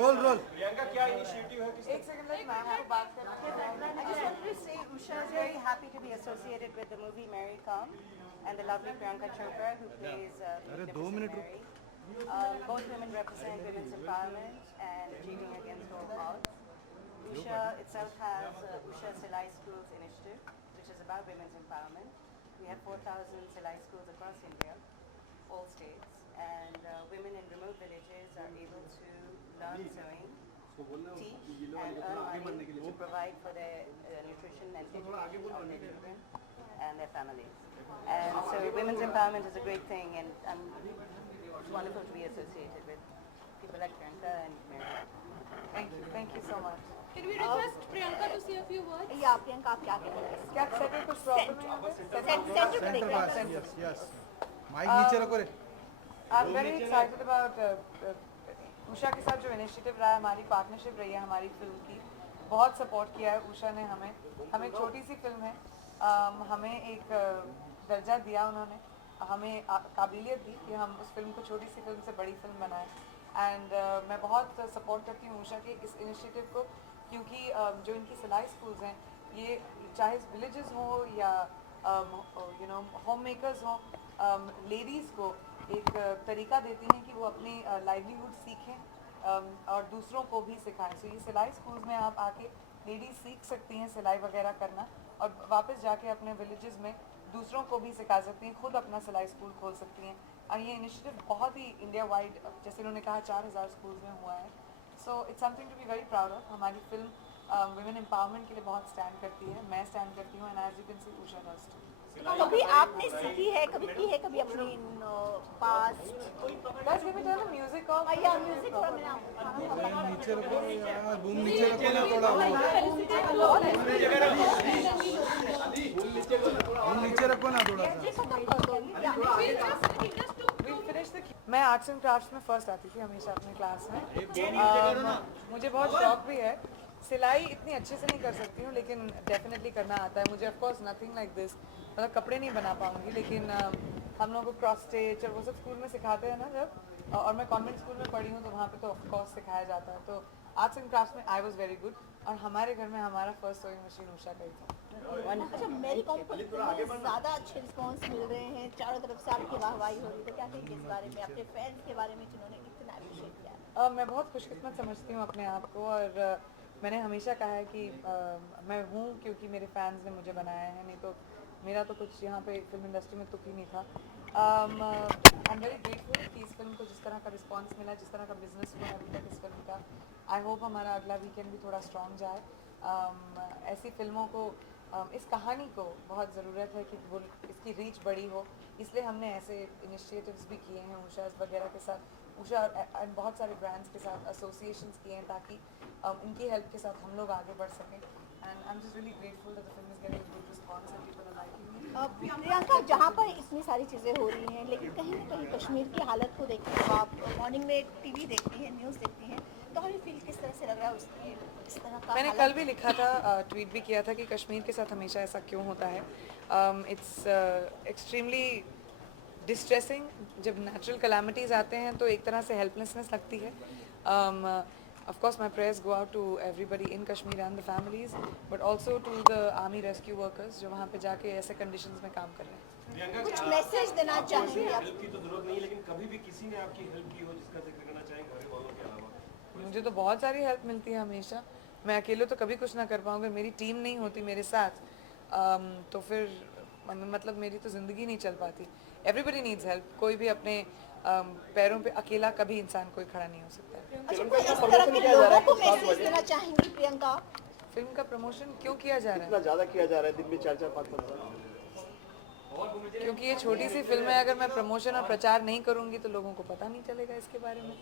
रोल प्रियंका क्या इनिशिएटिव है? एक सेकंड में मैं आपको बात करना I just wanted to say Usha is very happy to be associated with the movie Mary Come and the lovely Priyanka Chopra who plays Magnificent Mary. Both women represent women's empowerment and achieving against all odds. Usha itself has Usha Silai Schools Initiative, which is about women's empowerment. We have 4,000 Silai schools across India, all states, and women in remote villages are able to learn sewing, teach, and earn money to provide for their nutrition and education of their children and their families. And so women's empowerment is a great thing, and it's wonderful to be associated with people like Priyanka and Mary. Thank you so much. Can we request Priyanka to say a few words? या प्रियंका आप क्या कहना है? क्या सेंटर कुछ प्रॉब्लम है यहाँ पे? सेंटर पे देख रहे हैं। यस माइक नीचे रखो रे। I'm very excited about Usha के साथ जो इनिशिएटिव रहा है, हमारी पार्टनरशिप रही है हमारी फिल्म की, बहुत सपोर्ट किया है उषा ने हमें एक छोटी सी फिल्म है, हमें एक दर्जा दिया उन्होंने, हमें काबिलियत दी कि हम उस फिल्म को छोटी सी फिल्म से बड़ी फिल्म बनाएं। एंड मैं बहुत सपोर्ट करती हूँ उषा के इस इनिशिएटिव को, क्योंकि जो इनकी सिलाई स्कूल्स हैं, ये चाहे विलेजेस हो या होम मेकर्स हो, लेडीज़ को एक तरीका देती हैं कि वो अपनी लाइवलीहुड सीखें और दूसरों को भी सिखाएं। सो ये सिलाई स्कूल्स में आप आके लेडीज़ सीख सकती हैं सिलाई वगैरह करना और वापस जाके अपने विलेजेस में दूसरों को भी सिखा सकती हैं, खुद अपना सिलाई स्कूल खोल सकती हैं। और ये इनिशिएटिव बहुत ही इंडिया वाइड, जैसे उन्होंने कहा, 4,000 स्कूल्स में हुआ है। So it's something to be very proud of. हमारी फिल्म वुमेन एम्पावरमेंट के लिए बहुत स्टैंड करती है, मैं स्टैंड करती हूँ, and as you can see Usha does too. कभी आपने सीखी है, कभी की है, कभी अपनी past? Guys, give me tell the music off. या म्यूजिक थोड़ा मैंने नीचे रखो यार, बूम नीचे रखो ना थोड़ा, बूम नीचे रखो ना थोड़ा सा। मैं आर्ट्स एंड क्राफ्ट्स में फर्स्ट आती थी हमेशा अपने क्लास में। मुझे बहुत शौक भी है, सिलाई इतनी अच्छे से नहीं कर सकती हूँ लेकिन डेफिनेटली करना आता है मुझे। Of course nothing like this, मतलब कपड़े नहीं बना पाऊँगी, लेकिन हम लोगों को क्रॉस स्टिच और वो सब स्कूल में सिखाते हैं ना जब, और मैं कॉन्वेंट स्कूल में पढ़ी हूँ तो वहाँ पे तो ऑफ कोर्स सिखाया जाता है। तो आर्ट्स एंड क्राफ्ट्स में आई वाज वेरी गुड, और हमारे घर में हमारा फर्स्ट सोइंग मशीन उषा का ही था। अच्छा, मेरी कॉम को ज़्यादा अच्छे रिस्पॉन्स मिल रहे हैं, चारों तरफ से आपकी वाहवाही हो रही है, तो क्या कहेंगे इस बारे में, अपने फैंस के बारे में जिन्होंने इतना अप्रिशिएट किया? मैं बहुत खुशकिस्मत समझती हूँ अपने आप को, और मैंने हमेशा कहा है कि मैं हूँ क्योंकि मेरे फैंस ने मुझे बनाया है, नहीं तो मेरा तो कुछ यहाँ पे फिल्म इंडस्ट्री में तुक ही नहीं था। आई एम वेरी ग्रेटफुल कि इस फिल्म को जिस तरह का रिस्पांस मिला, जिस तरह का बिजनेस हुआ अभी तक इस फिल्म का। आई होप हमारा अगला वीकेंड भी थोड़ा स्ट्रॉन्ग जाए। ऐसी फिल्मों को, इस कहानी को बहुत ज़रूरत है कि वो इसकी रीच बड़ी हो, इसलिए हमने ऐसे इनिशिएटिव्स भी किए हैं उषा वगैरह के साथ, उषा एंड बहुत सारे ब्रांड्स के साथ एसोसिएशंस किए हैं ताकि उनकी हेल्प के साथ हम लोग आगे बढ़ सकें। And I am just really grateful that the film is getting good response and people are liking it. Priyanka, जहाँ पर इतनी सारी चीज़ें हो रही हैं, लेकिन कहीं ना कहीं कश्मीर की हालत को देखते हो आप, मॉर्निंग में टीवी देखती हैं, न्यूज़ देखती हैं, तो हमें फील किस तरह से लग रहा है उसकी इस तरह का? मैंने कल भी लिखा था, ट्वीट भी किया था कि कश्मीर के साथ हमेशा ऐसा क्यों होता है। It's extremely distressing. जब नेचुरल कैलामिटीज़ आते हैं तो एक तरह से हेल्पलेसनेस लगती है। Of course, my prayers go out to everybody in Kashmir and the families, but also to the army rescue workers जो वहाँ पे जाके ऐसे conditions में काम कर रहे हैं। कुछ मैसेज देना चाहेंगे आप? हेल्प की तो जरूरत नहीं है, लेकिन कभी भी किसी ने आपकी हेल्प की हो जिसका जिक्र करना चाहेंगे घरे वालों के अलावा? मुझे तो बहुत सारी हेल्प मिलती है हमेशा। मैं अकेले तो कभी कुछ ना कर पाऊँ, अगर मेरी टीम नहीं होती मेरे साथ तो फिर मतलब मेरी तो ज़िंदगी नहीं चल पाती। Everybody needs help. कोई भी अपने पैरों पे अकेला कभी इंसान कोई खड़ा नहीं हो सकता है। अच्छा, कोई इस तरह के लोगों को मैसेज देना चाहेंगी प्रियंका? फिल्म का प्रमोशन क्यों किया जा रहा है? इतना ज़्यादा किया जा रहा है, दिन में 4-4 5-5 बार। क्योंकि ये छोटी सी फिल्म है, अगर मैं प्रमोशन और प्रचार नहीं करूंगी तो लोगों को पता नहीं चलेगा इसके बारे में,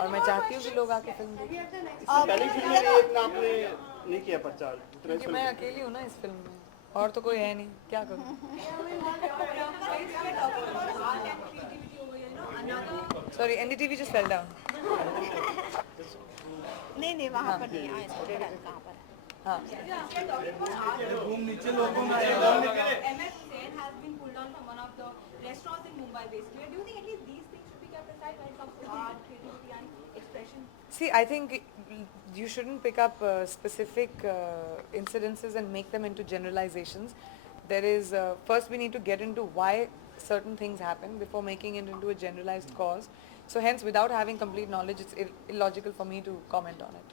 और मैं चाहती हूँ कि लोग आके फिल्म देखें। पहली फिल्म में एक नाम ने नहीं किया प्रचार, क्योंकि मैं अकेली हूँ ना इस फिल्म में, और तो कोई है नहीं, क्या करूँ। Sorry, NDTV just fell down। नहीं वहाँ पर नहीं आया, इसको कहाँ पर है? हाँ, बूम नीचे लोगों में MS Sen has been pulled down from one of the restaurants in Mumbai basically. Do you think at least these things should be kept आपका side when it comes to art, creativity and expression? See, I think you shouldn't pick up specific incidences and make them into generalizations. There is, first we need to get into why certain things happen before making it into a generalized cause. So hence, without having complete knowledge, it's illogical for me to comment on it.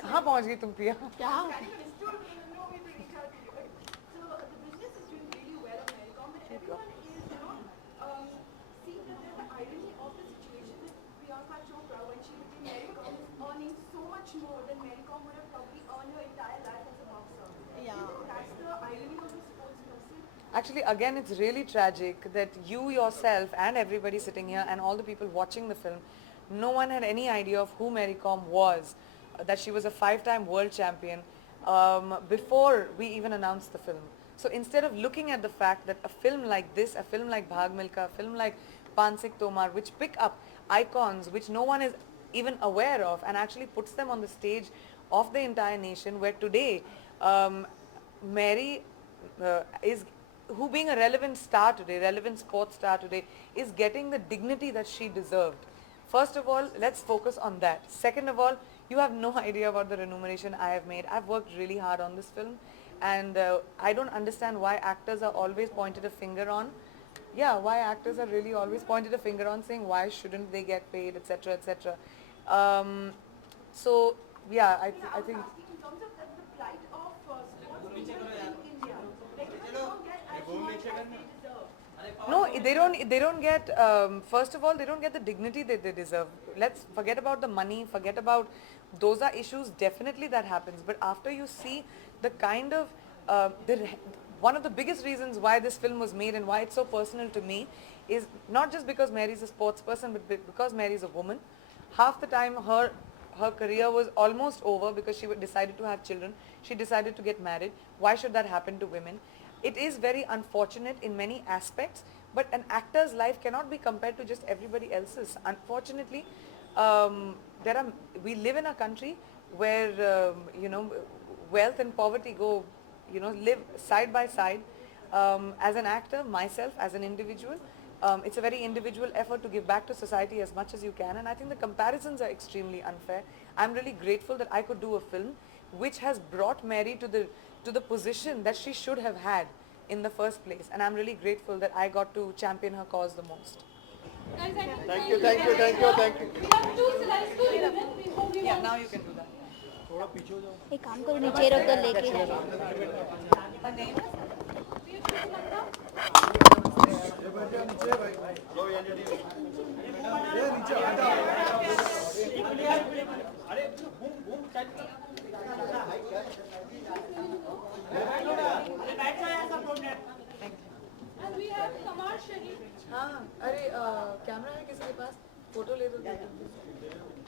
कहाँ पहुँच गई तुम प्रिया? Actually, again, it's really tragic that you yourself and everybody sitting here and all the people watching the film, no one had any idea of who Mary Kom was, that she was a 5-time world champion before we even announced the film. So instead of looking at the fact that a film like this, a film like Bhag Milkha, a film like Pansik Tomar, which pick up icons which no one is even aware of and actually puts them on the stage of the entire nation, where today Mary is, who being a relevant star today, relevant sports star today, is getting the dignity that she deserved. First of all, let's focus on that. Second of all, you have no idea about the remuneration I have made. I've worked really hard on this film, and I don't understand why actors are always pointed a finger on. Yeah, why actors are really always pointed a finger on, saying why shouldn't they get paid, etc., etc. So yeah, I think. In terms of the plight of sports people in India, like they don't get as much as they deserve. No, they don't get, first of all, they don't get the dignity that they deserve. Let's forget about the money, forget about, those are issues, definitely that happens. But after you see the kind of, one of the biggest reasons why this film was made and why it's so personal to me is not just because Mary's a sports person, but because Mary's a woman. Half the time her career was almost over because she decided to have children. She decided to get married. Why should that happen to women? It is very unfortunate in many aspects, but an actor's life cannot be compared to just everybody else's. Unfortunately, we live in a country where wealth and poverty go, live side by side. As an actor, myself, as an individual, it's a very individual effort to give back to society as much as you can, and I think the comparisons are extremely unfair. I'm really grateful that I could do a film which has brought Mary to the position that she should have had in the first place, and I'm really grateful that I got to champion her cause the most. Guys, I think Thank you, thank you, thank you, thank you. we have two slides to women. We hope we Yeah, want now you can do that. एक काम करो नीचे रख कर लेके जाओ Her name is? ये बैठे नीचे भाई ये नीचे हटाओ and we have Kamar Sharif. हाँ, अरे कैमरा है किसी के पास? फोटो ले दो,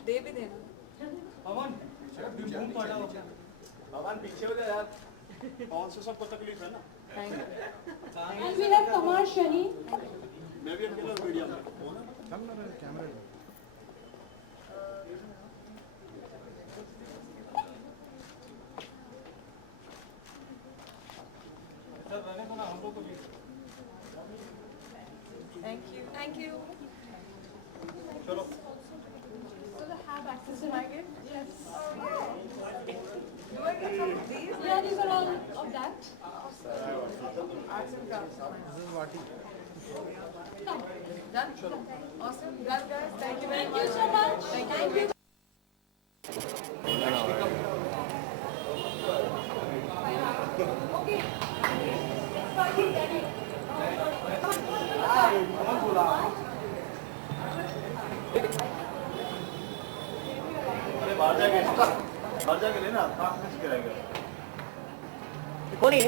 दे भी देना। भगवान पीछे हो जा यार, कौन से सबको तकलीफ है ना? Thank you. And we have Kamar Sharif. मैं भी अकेला मीडिया में हम ना camera Thank you. Thank you. चलो So they have access to my gift. Yes. Do I get some of these? Yeah, these are all of that. Arts and crafts. This is Vati. Come. Done? Awesome. Done, guys. Thank you very Thank much. you so much. Thank you. अरे बाहर जाके लेना, कहाँ मिस कराएगा? बोलिए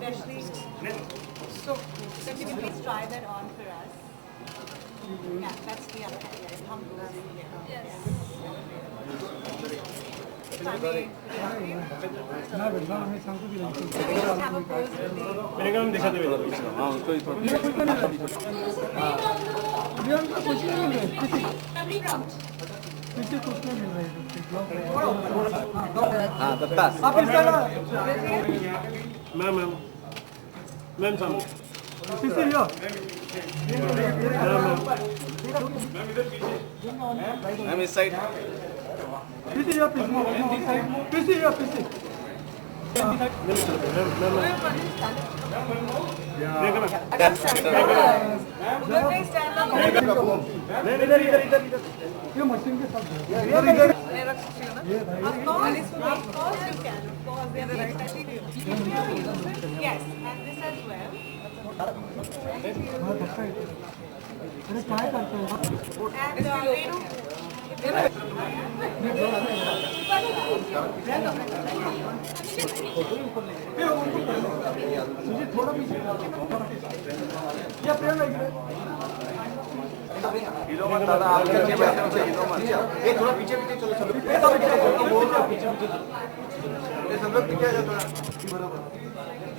Especially, so, So can you please try that on for us? Yeah, that's the other. Yeah, Yes. मेरे काम दिखा दे हाँ उसको ही हाँ बतास मैम मैम मैम सामने मैम इस साइड ये मशीन के साथ अरे काय करते थोड़ा पीछे हिलो मत दादा आप पीछे बैठे हो हिलो मत ये थोड़ा पीछे पीछे चलो चलो पीछे ये सब लोग पीछे आ जाओ थोड़ा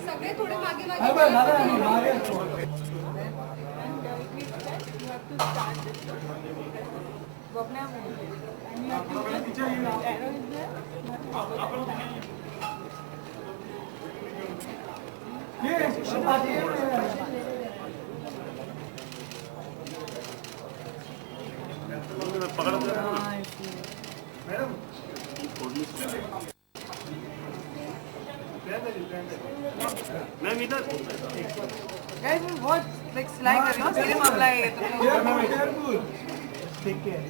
सगळे थोडे मागे मैम इधर Guys, बहुत like सिलाई कर रही हूँ, सीधे मामला है ये तो। Take care.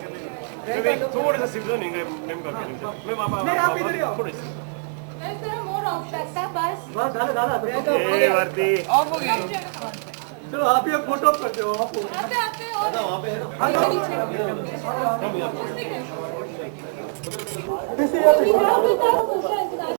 थोड़ा सा सिर्फ नहीं मैम का मैं आप इधर ही आओ थोड़ी सी Is there more options? बस ए वर्दी ऑफ हो गया। चलो आप ये फोटो कर दो आप आते आते और किसी